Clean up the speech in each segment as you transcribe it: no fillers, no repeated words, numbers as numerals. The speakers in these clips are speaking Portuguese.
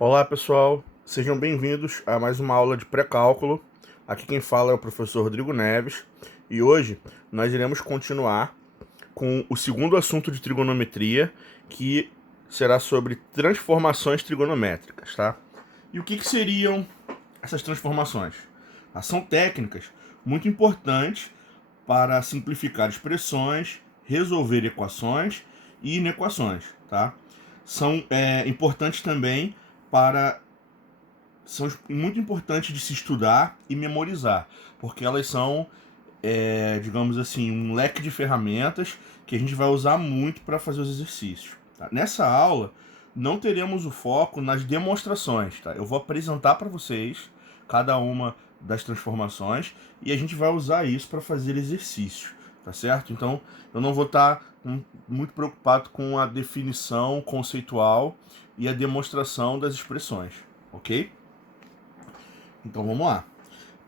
Olá pessoal, sejam bem-vindos a mais uma aula de pré-cálculo. Aqui quem fala é o professor Rodrigo Neves e hoje nós iremos continuar com o segundo assunto de trigonometria, que será sobre transformações trigonométricas, tá? E o que seriam essas transformações? São técnicas muito importantes para simplificar expressões, resolver equações e inequações, tá? São importantes também para são muito importantes de se estudar e memorizar, porque elas são, digamos assim, um leque de ferramentas que a gente vai usar muito para fazer os exercícios. Tá? Nessa aula, não teremos o foco nas demonstrações. Tá? Eu vou apresentar para vocês cada uma das transformações e a gente vai usar isso para fazer exercícios, tá certo? Então, eu não vou estar muito preocupado com a definição conceitual e a demonstração das expressões, ok? Então vamos lá.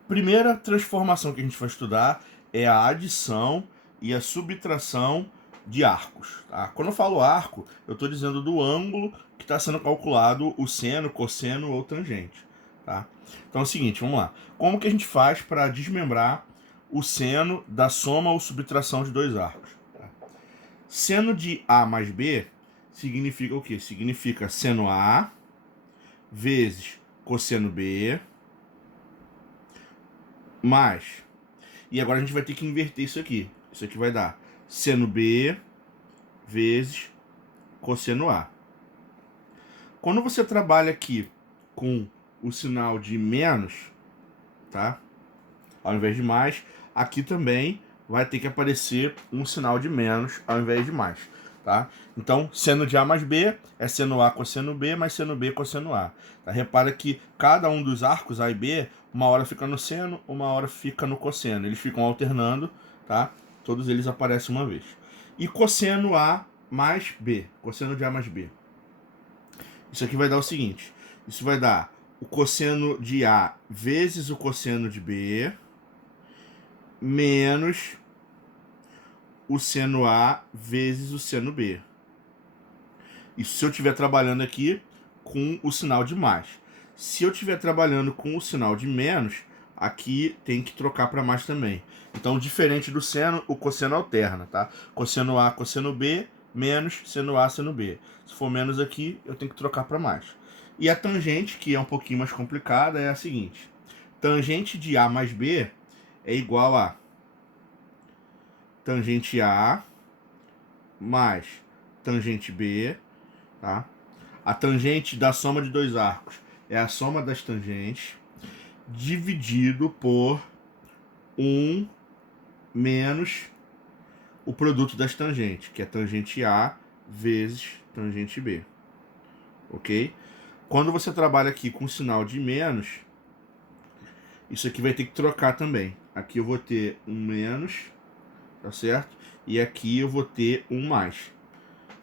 Primeira transformação que a gente vai estudar é a adição e a subtração de arcos. Tá? Quando eu falo arco, eu estou dizendo do ângulo que está sendo calculado o seno, cosseno ou tangente. Tá? Então é o seguinte, vamos lá. Como que a gente faz para desmembrar o seno da soma ou subtração de dois arcos? Tá? Seno de A mais B significa o quê? Significa seno A vezes cosseno B mais. E agora a gente vai ter que inverter isso aqui. Isso aqui vai dar seno B vezes cosseno A. Quando você trabalha aqui com o sinal de menos, tá? Ao invés de mais, aqui também vai ter que aparecer um sinal de menos ao invés de mais, tá? Então, seno de A mais B é seno A cosseno B mais seno B cosseno A. Tá? Repara que cada um dos arcos A e B, uma hora fica no seno, uma hora fica no cosseno. Eles ficam alternando, tá? Todos eles aparecem uma vez. E cosseno A mais B, cosseno de A mais B. Isso aqui vai dar o seguinte, isso vai dar o cosseno de A vezes o cosseno de B, menos o seno A vezes o seno B. Isso se eu estiver trabalhando aqui com o sinal de mais. Se eu estiver trabalhando com o sinal de menos, aqui tem que trocar para mais também. Então, diferente do seno, o cosseno alterna, tá? Cosseno A, cosseno B, menos seno A, seno B. Se for menos aqui, eu tenho que trocar para mais. E a tangente, que é um pouquinho mais complicada, é a seguinte. Tangente de A mais B é igual a tangente A mais tangente B, tá? A tangente da soma de dois arcos é a soma das tangentes dividido por 1 menos o produto das tangentes, que é tangente A vezes tangente B, ok? Quando você trabalha aqui com o sinal de menos, isso aqui vai ter que trocar também. Aqui eu vou ter um menos, tá certo? E aqui eu vou ter um mais.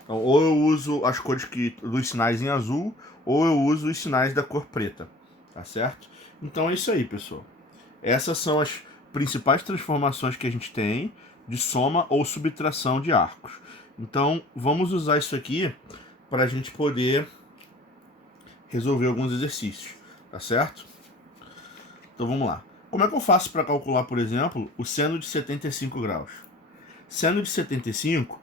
Então, ou eu uso as cores dos sinais em azul, ou eu uso os sinais da cor preta, tá certo? Então é isso aí, pessoal. Essas são as principais transformações que a gente tem de soma ou subtração de arcos. Então, vamos usar isso aqui para a gente poder resolver alguns exercícios, tá certo? Então vamos lá. Como é que eu faço para calcular, por exemplo, o seno de 75 graus? Seno de 75,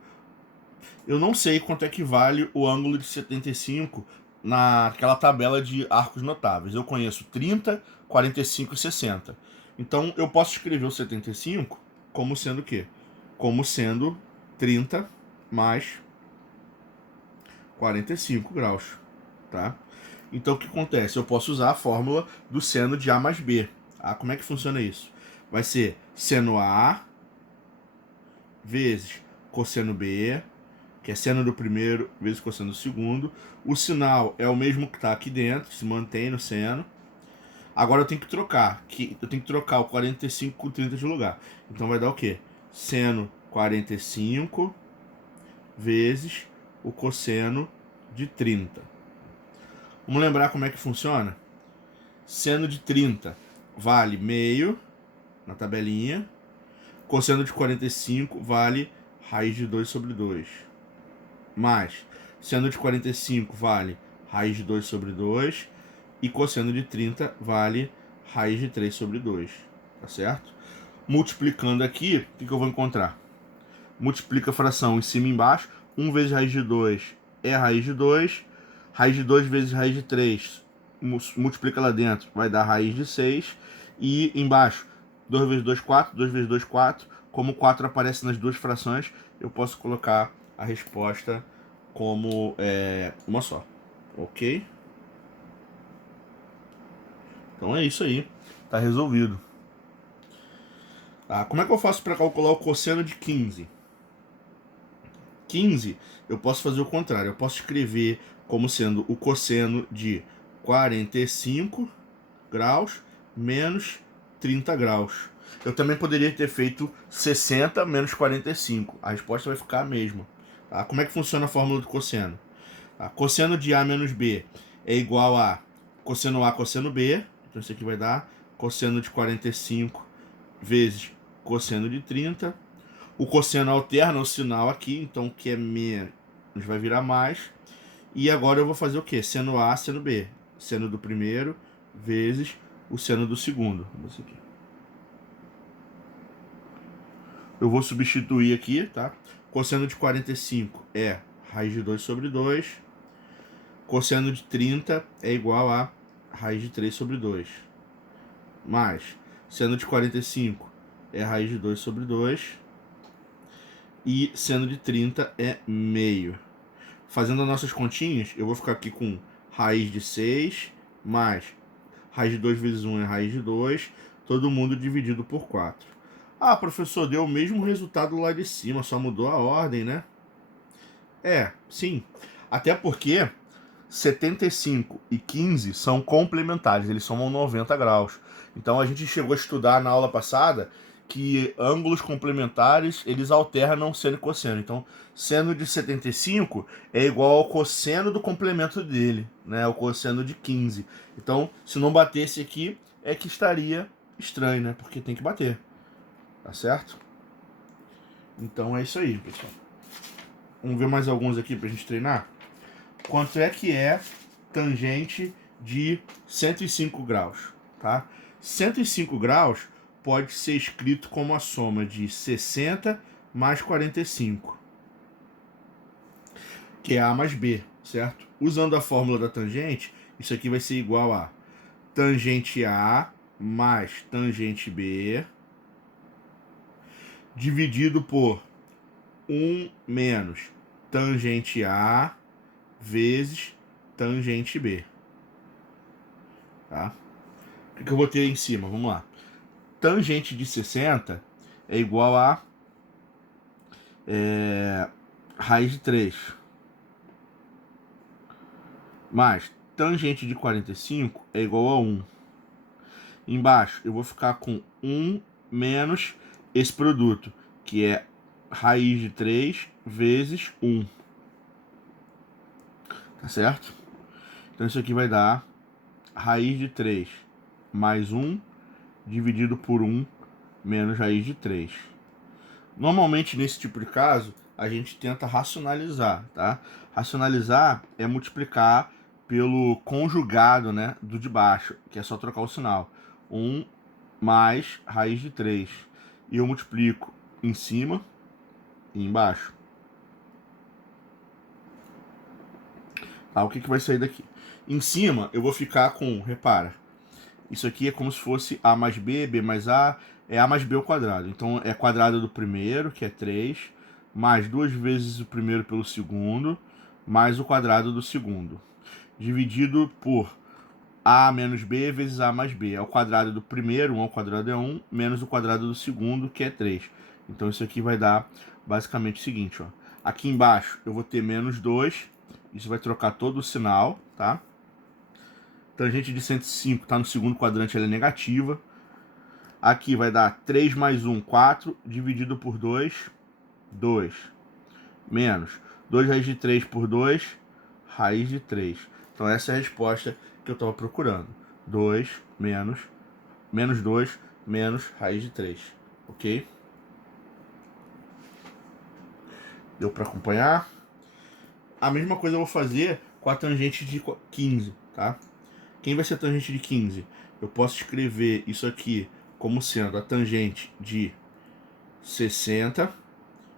eu não sei quanto é que vale o ângulo de 75 naquela tabela de arcos notáveis. Eu conheço 30, 45 e 60. Então eu posso escrever o 75 como sendo o quê? Como sendo 30 mais 45 graus, tá? Então o que acontece? Eu posso usar a fórmula do seno de A mais B. Ah, como é que funciona isso? Vai ser seno A vezes cosseno B, que é seno do primeiro vezes cosseno do segundo. O sinal é o mesmo que está aqui dentro, se mantém no seno. Agora eu tenho que trocar, eu tenho que trocar o 45 com 30 de lugar. Então vai dar o quê? Seno 45 vezes o cosseno de 30. Vamos lembrar como é que funciona? Seno de 30 vale meio na tabelinha. Cosseno de 45 vale raiz de 2 sobre 2. Mais seno de 45 vale raiz de 2 sobre 2. E cosseno de 30 vale raiz de 3 sobre 2. Tá certo? Multiplicando aqui, o que eu vou encontrar? Multiplica a fração em cima e embaixo. 1 vezes raiz de 2 é raiz de 2. Raiz de 2 vezes raiz de 3, multiplica lá dentro, vai dar raiz de 6. E embaixo, 2 vezes 2, 4. 2 vezes 2, 4. Como 4 aparece nas duas frações, eu posso colocar a resposta como uma só. Ok? Então é isso aí. Tá resolvido. Tá, como é que eu faço para calcular o cosseno de 15? 15, eu posso fazer o contrário. Eu posso escrever como sendo o cosseno de 45 graus menos 30 graus. Eu também poderia ter feito 60 menos 45. A resposta vai ficar a mesma. Tá? Como é que funciona a fórmula do cosseno? Tá? Cosseno de A menos B é igual a cosseno A cosseno B. Então isso aqui vai dar cosseno de 45 vezes cosseno de 30. O cosseno alterna o sinal aqui, então o que é menos vai virar mais. E agora eu vou fazer o quê? Seno A, seno B. Seno do primeiro vezes o seno do segundo. Eu vou substituir aqui, tá? Cosseno de 45 é raiz de 2 sobre 2. Cosseno de 30 é igual a raiz de 3 sobre 2. Mais seno de 45 é raiz de 2 sobre 2. E seno de 30 é meio. Fazendo as nossas continhas, eu vou ficar aqui com raiz de 6 mais raiz de 2 vezes 1 é raiz de 2, todo mundo dividido por 4. Ah, professor, deu o mesmo resultado lá de cima, só mudou a ordem, né? Sim. Até porque 75 e 15 são complementares, eles somam 90 graus. Então a gente chegou a estudar na aula passada que ângulos complementares, eles alternam seno e cosseno. Então, seno de 75 é igual ao cosseno do complemento dele, né? O cosseno de 15. Então, se não batesse aqui, é que estaria estranho, né? Porque tem que bater. Tá certo? Então é isso aí, pessoal. Vamos ver mais alguns aqui pra gente treinar? Quanto é que é tangente de 105 graus, tá? 105 graus pode ser escrito como a soma de 60 mais 45, que é A mais B, certo? Usando a fórmula da tangente, isso aqui vai ser igual a tangente A mais tangente B, dividido por 1 menos tangente A vezes tangente B. Tá? O que eu vou ter em cima? Vamos lá. Tangente de 60 é igual a raiz de 3. Mais tangente de 45 é igual a 1. Embaixo eu vou ficar com 1 menos esse produto, que é raiz de 3 vezes 1. Tá certo? Então isso aqui vai dar raiz de 3 mais 1 dividido por 1 menos raiz de 3. Normalmente, nesse tipo de caso, a gente tenta racionalizar, tá? Racionalizar é multiplicar pelo conjugado, né, do de baixo, que é só trocar o sinal. 1 mais raiz de 3. E eu multiplico em cima e embaixo. Tá, o que vai sair daqui? Em cima, eu vou ficar com, repara, isso aqui é como se fosse A mais B, B mais A, é A mais B ao quadrado. Então é quadrado do primeiro, que é 3, mais 2 vezes o primeiro pelo segundo, mais o quadrado do segundo. Dividido por A menos B vezes A mais B. É o quadrado do primeiro, 1 ao quadrado é 1, menos o quadrado do segundo, que é 3. Então isso aqui vai dar basicamente o seguinte, ó. Aqui embaixo eu vou ter menos 2, isso vai trocar todo o sinal, tá? Tangente de 105 está no segundo quadrante, ela é negativa. Aqui vai dar 3 mais 1, 4, dividido por 2, 2. Menos 2 raiz de 3 por 2, raiz de 3. Então essa é a resposta que eu estava procurando. 2 menos 2 menos raiz de 3. Ok? Deu para acompanhar? A mesma coisa eu vou fazer com a tangente de 15, tá? Quem vai ser a tangente de 15? Eu posso escrever isso aqui como sendo a tangente de 60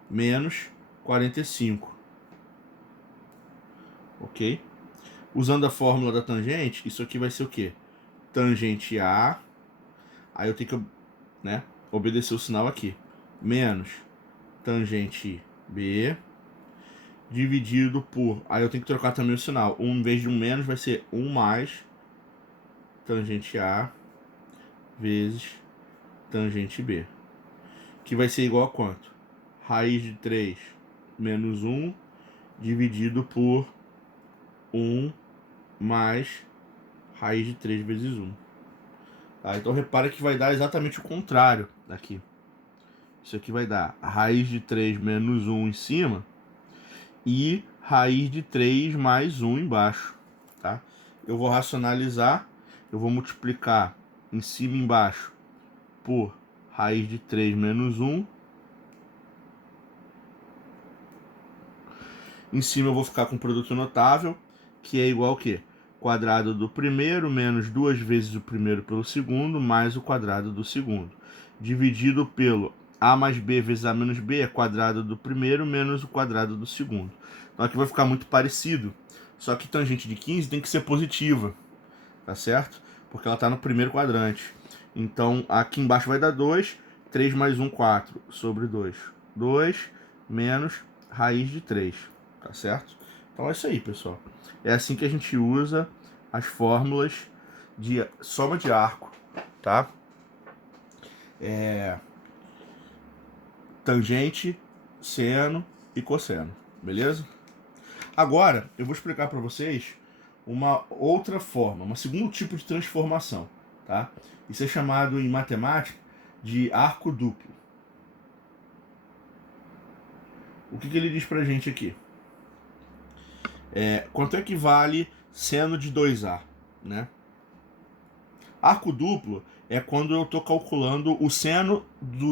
menos 45, ok? Usando a fórmula da tangente, isso aqui vai ser o quê? Tangente A, aí eu tenho que, né, obedecer o sinal aqui, menos tangente B, dividido por, aí eu tenho que trocar também o sinal, em vez de um menos vai ser 1 mais tangente A vezes tangente B, que vai ser igual a quanto? Raiz de 3 menos 1 dividido por 1 mais raiz de 3 vezes 1. Tá? Então repara que vai dar exatamente o contrário daqui. Isso aqui vai dar raiz de 3 menos 1 em cima e raiz de 3 mais 1 embaixo. Tá? Eu vou racionalizar, eu vou multiplicar em cima e embaixo por raiz de 3 menos 1. Em cima eu vou ficar com produto notável, que é igual ao quê? Quadrado do primeiro menos 2 vezes o primeiro pelo segundo, mais o quadrado do segundo. Dividido pelo a mais b vezes a menos b, é quadrado do primeiro menos o quadrado do segundo. Então aqui vai ficar muito parecido, só que tangente de 15 tem que ser positiva, tá certo? Porque ela está no primeiro quadrante. Então aqui embaixo vai dar 2, 3 mais 1, 4, sobre 2. 2 menos raiz de 3. Tá certo? Então é isso aí, pessoal. É assim que a gente usa as fórmulas de soma de arco, tá? Tangente, seno e cosseno, beleza? Agora eu vou explicar para vocês uma outra forma, um segundo tipo de transformação, tá? Isso é chamado em matemática de arco duplo. O que ele diz pra gente aqui? Quanto é que vale seno de 2A, né? Arco duplo é quando eu estou calculando o seno,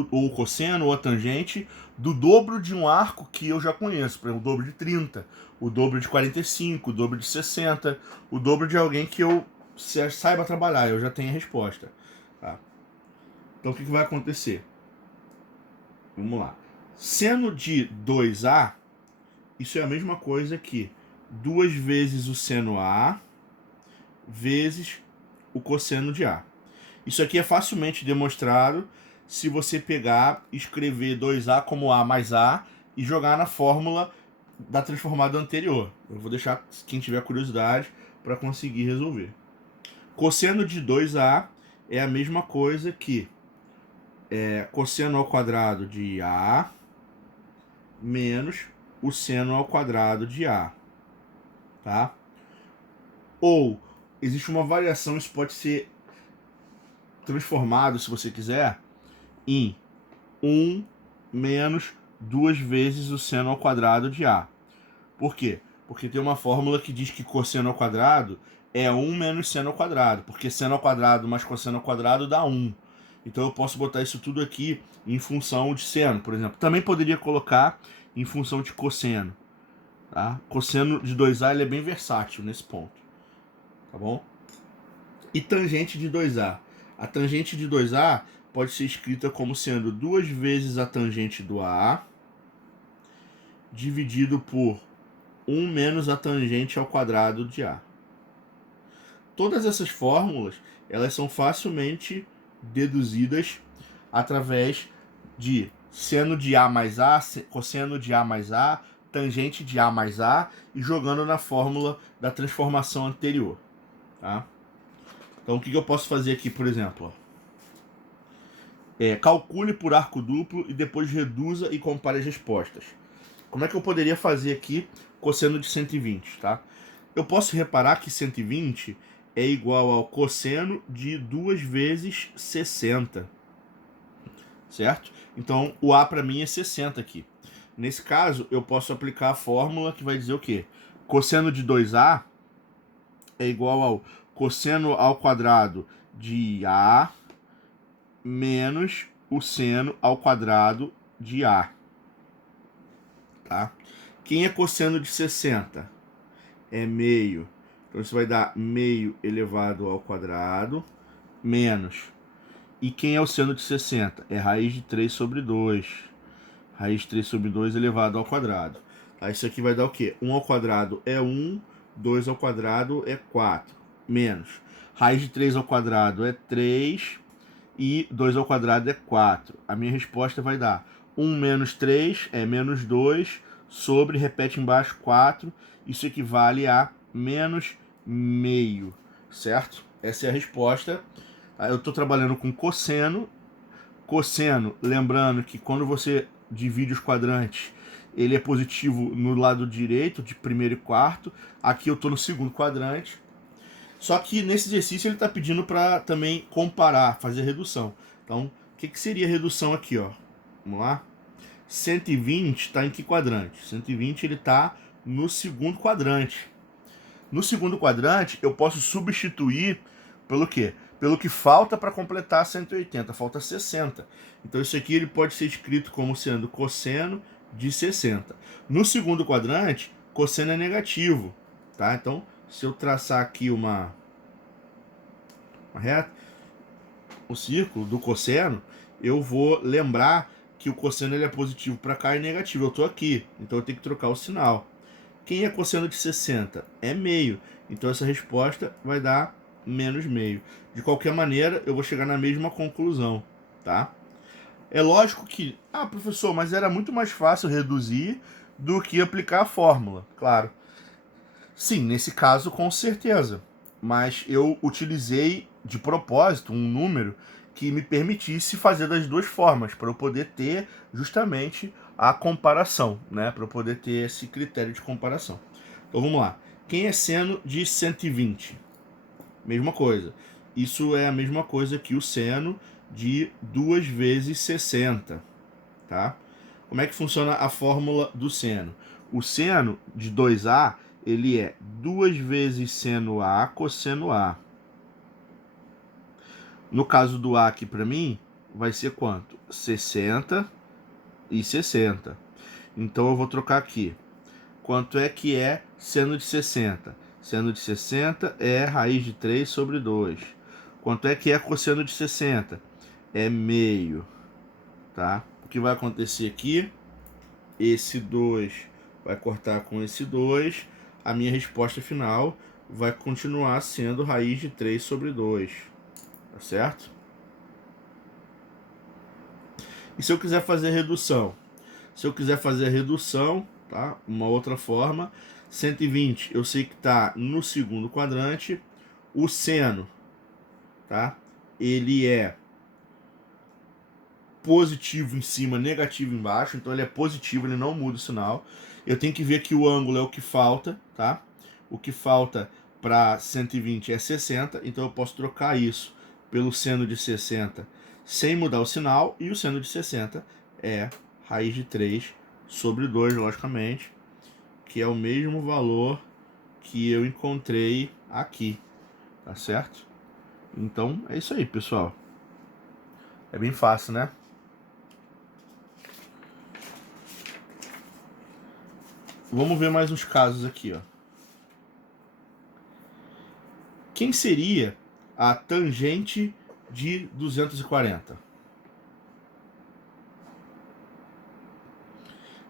ou o cosseno, ou a tangente, do dobro de um arco que eu já conheço. Por exemplo, o dobro de 30, o dobro de 45, o dobro de 60, o dobro de alguém que eu saiba trabalhar, eu já tenho a resposta. Tá? Então o que vai acontecer? Vamos lá. Seno de 2A, isso é a mesma coisa que 2 vezes o seno A vezes o cosseno de A. Isso aqui é facilmente demonstrado se você pegar, escrever 2A como A mais A e jogar na fórmula da transformada anterior. Eu vou deixar quem tiver curiosidade para conseguir resolver. Cosseno de 2A é a mesma coisa que cosseno ao quadrado de A menos o seno ao quadrado de A. Tá? Ou existe uma variação, isso pode ser transformado, se você quiser, em 1 menos 2 vezes o seno ao quadrado de A. Por quê? Porque tem uma fórmula que diz que cosseno ao quadrado é 1 menos seno ao quadrado, porque seno ao quadrado mais cosseno ao quadrado dá 1. Então eu posso botar isso tudo aqui em função de seno, por exemplo. Também poderia colocar em função de cosseno. Tá? Cosseno de 2A ele é bem versátil nesse ponto. Tá bom? E tangente de 2A. A tangente de 2A pode ser escrita como sendo 2 vezes a tangente do A dividido por 1 menos a tangente ao quadrado de A. Todas essas fórmulas, elas são facilmente deduzidas através de seno de A mais A, cosseno de A mais A, tangente de A mais A e jogando na fórmula da transformação anterior. Tá? Então o que eu posso fazer aqui, por exemplo? Calcule por arco duplo e depois reduza e compare as respostas. Como é que eu poderia fazer aqui cosseno de 120, tá? Eu posso reparar que 120 é igual ao cosseno de 2 vezes 60, certo? Então o A para mim é 60 aqui. Nesse caso, eu posso aplicar a fórmula que vai dizer o quê? Cosseno de 2A é igual ao cosseno ao quadrado de A menos o seno ao quadrado de A. Tá? Quem é cosseno de 60? é meio. Então isso vai dar meio elevado ao quadrado menos. E quem é o seno de 60? É raiz de 3 sobre 2. Raiz de 3 sobre 2 elevado ao quadrado. Aí isso aqui vai dar o quê? 1 ao quadrado é 1, 2 ao quadrado é 4. Menos. Raiz de 3 ao quadrado é 3 e 2 ao quadrado é 4. A minha resposta vai dar 1 menos 3 é menos 2 sobre, repete embaixo, 4. Isso equivale a menos meio, certo? Essa é a resposta. Eu estou trabalhando com cosseno. Cosseno, lembrando que quando você divide os quadrantes, ele é positivo no lado direito, de primeiro e quarto. Aqui eu estou no segundo quadrante. Só que nesse exercício ele está pedindo para também comparar, fazer redução. Então, o que seria redução aqui, ó? Vamos lá? 120 está em que quadrante? 120 ele está no segundo quadrante. No segundo quadrante, eu posso substituir pelo quê? Pelo que falta para completar 180, falta 60. Então isso aqui ele pode ser escrito como sendo cosseno de 60. No segundo quadrante, cosseno é negativo, tá? Então, se eu traçar aqui uma reta, o círculo do cosseno, eu vou lembrar que o cosseno ele é positivo para cá e negativo. Eu estou aqui, então eu tenho que trocar o sinal. Quem é cosseno de 60? É meio. Então essa resposta vai dar menos meio. De qualquer maneira, eu vou chegar na mesma conclusão, tá? É lógico que, professor, mas era muito mais fácil reduzir do que aplicar a fórmula. Claro. Sim, nesse caso, com certeza. Mas eu utilizei de propósito um número que me permitisse fazer das duas formas, para eu poder ter justamente a comparação, né? Para eu poder ter esse critério de comparação. Então vamos lá. Quem é seno de 120? Mesma coisa. Isso é a mesma coisa que o seno de 2 vezes 60, tá? Como é que funciona a fórmula do seno? O seno de 2A, ele é 2 vezes seno A cosseno A. No caso do A aqui para mim, vai ser quanto? 60 e 60. Então eu vou trocar aqui. Quanto é que é seno de 60? Seno de 60 é raiz de 3 sobre 2. Quanto é que é cosseno de 60? É meio, tá? O que vai acontecer aqui? Esse 2 vai cortar com esse 2. A minha resposta final vai continuar sendo raiz de 3 sobre 2. Tá certo? E se eu quiser fazer redução? Se eu quiser fazer a redução, tá? Uma outra forma, 120 eu sei que está no segundo quadrante. O seno, tá? Ele é positivo em cima, negativo embaixo, então ele é positivo, ele não muda o sinal. Eu tenho que ver que o ângulo é o que falta, tá? O que falta para 120 é 60, então eu posso trocar isso pelo seno de 60 sem mudar o sinal, e o seno de 60 é raiz de 3 sobre 2, logicamente, que é o mesmo valor que eu encontrei aqui, tá certo? Então é isso aí, pessoal. É bem fácil, né? Vamos ver mais uns casos aqui, ó. Quem seria a tangente de 240?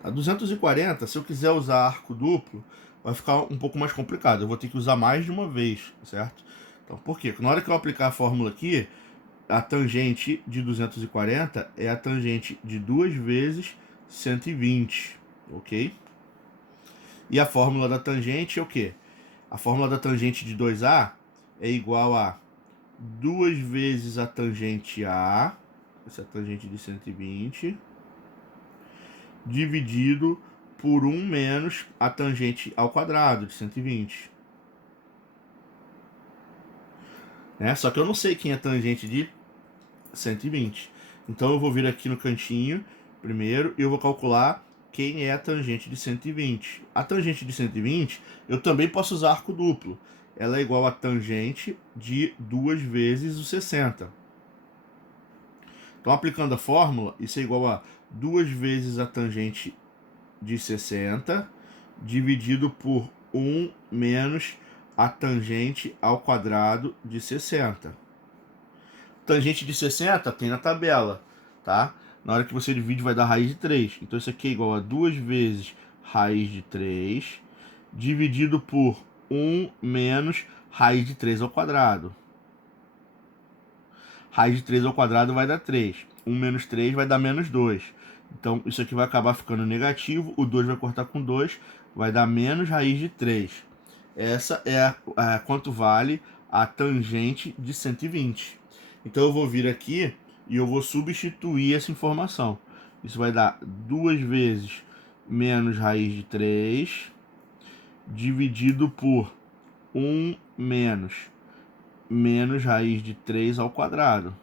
A 240, se eu quiser usar arco duplo, vai ficar um pouco mais complicado. Eu vou ter que usar mais de uma vez, certo? Então, por quê? Na hora que eu aplicar a fórmula aqui, a tangente de 240 é a tangente de 2 vezes 120, ok? E a fórmula da tangente é o quê? A fórmula da tangente de 2A é igual a 2 vezes a tangente A, essa é a tangente de 120, dividido por 1 menos a tangente ao quadrado de 120. Só que eu não sei quem é tangente de 120. Então eu vou vir aqui no cantinho primeiro e eu vou calcular quem é a tangente de 120. A tangente de 120, eu também posso usar arco duplo. Ela é igual a tangente de 2 vezes o 60. Então, aplicando a fórmula, isso é igual a 2 vezes a tangente de 60, dividido por 1 menos a tangente ao quadrado de 60. Tangente de 60 tem na tabela, tá? Na hora que você divide vai dar raiz de 3. Então isso aqui é igual a 2 vezes raiz de 3 dividido por 1 menos raiz de 3 ao quadrado. Raiz de 3 ao quadrado vai dar 3. 1 menos 3 vai dar menos 2. Então isso aqui vai acabar ficando negativo. O 2 vai cortar com 2. Vai dar menos raiz de 3. Essa é quanto vale a tangente de 120. Então eu vou vir aqui e eu vou substituir essa informação. Isso vai dar 2 vezes menos raiz de 3 dividido por 1 menos raiz de 3 ao quadrado.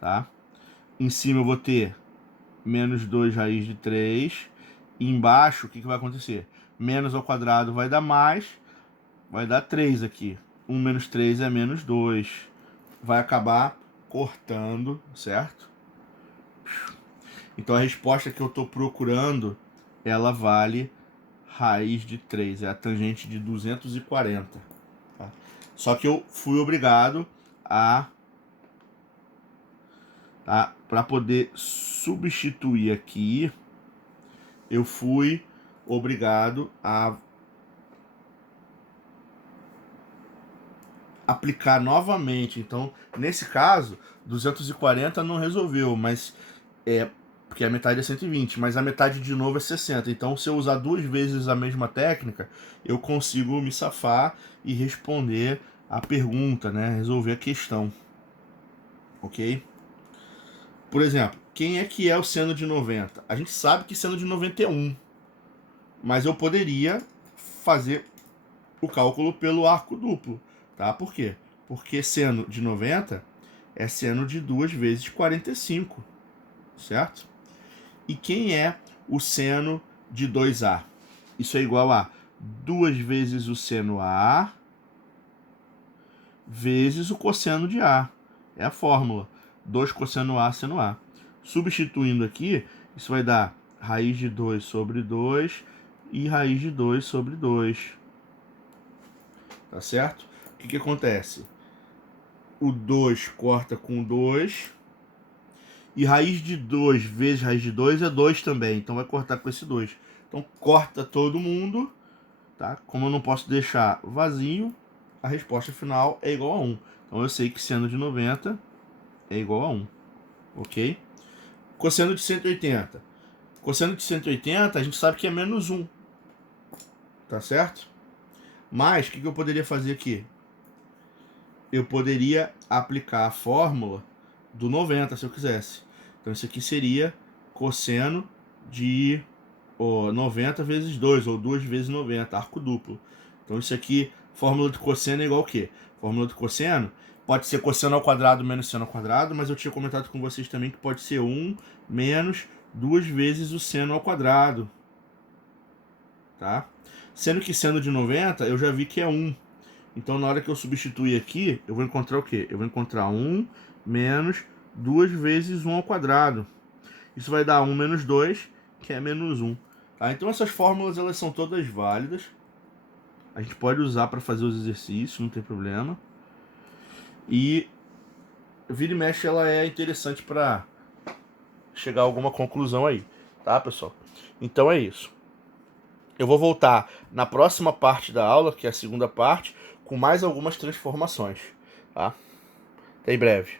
Tá? Em cima eu vou ter menos 2 raiz de 3. E embaixo, o que vai acontecer? Menos ao quadrado vai dar mais, vai dar 3 aqui. 1 menos 3 é menos 2. Vai acabar cortando, certo? Então a resposta que eu estou procurando, ela vale raiz de 3. É a tangente de 240. Tá? Só que eu fui obrigado a... Tá? Para poder substituir aqui, eu fui obrigado a aplicar novamente. Então, nesse caso, 240 não resolveu, mas porque a metade é 120, mas a metade de novo é 60. Então, se eu usar 2 vezes a mesma técnica, eu consigo me safar e responder a pergunta, né? Resolver a questão. Ok? Por exemplo, quem é que é o seno de 90? A gente sabe que seno de 90 é 1, mas eu poderia fazer o cálculo pelo arco duplo, tá? Por quê? Porque seno de 90 é seno de 2 vezes 45, certo? E quem é o seno de 2A? Isso é igual a 2 vezes o seno A vezes o cosseno de A. É a fórmula. 2 cosseno A, seno A. Substituindo aqui, isso vai dar raiz de 2 sobre 2 e raiz de 2 sobre 2. Tá certo? O que acontece? O 2 corta com 2. E raiz de 2 vezes raiz de 2 é 2 também. Então vai cortar com esse 2. Então corta todo mundo. Tá? Como eu não posso deixar vazio, a resposta final é igual a 1. Então eu sei que seno de 90 é igual a 1. Ok? Cosseno de 180. Cosseno de 180 a gente sabe que é menos 1. Tá certo? Mas o que eu poderia fazer aqui? Eu poderia aplicar a fórmula do 90 se eu quisesse. Então isso aqui seria cosseno de 90 vezes 2, ou 2 vezes 90, arco duplo. Então isso aqui, fórmula de cosseno é igual a quê? Fórmula de cosseno pode ser cosseno ao quadrado menos seno ao quadrado, mas eu tinha comentado com vocês também que pode ser 1 menos 2 vezes o seno ao quadrado. Tá? Sendo que seno de 90 eu já vi que é 1. Então na hora que eu substituir aqui, eu vou encontrar o quê? Eu vou encontrar 1 menos 2 vezes 1 ao quadrado. Isso vai dar 1 menos 2, que é menos 1. Tá? Então essas fórmulas elas são todas válidas. A gente pode usar para fazer os exercícios, não tem problema. E vira e mexe ela é interessante para chegar a alguma conclusão aí. Tá, pessoal? Então é isso. Eu vou voltar na próxima parte da aula, que é a segunda parte, com mais algumas transformações. Tá? Até em breve.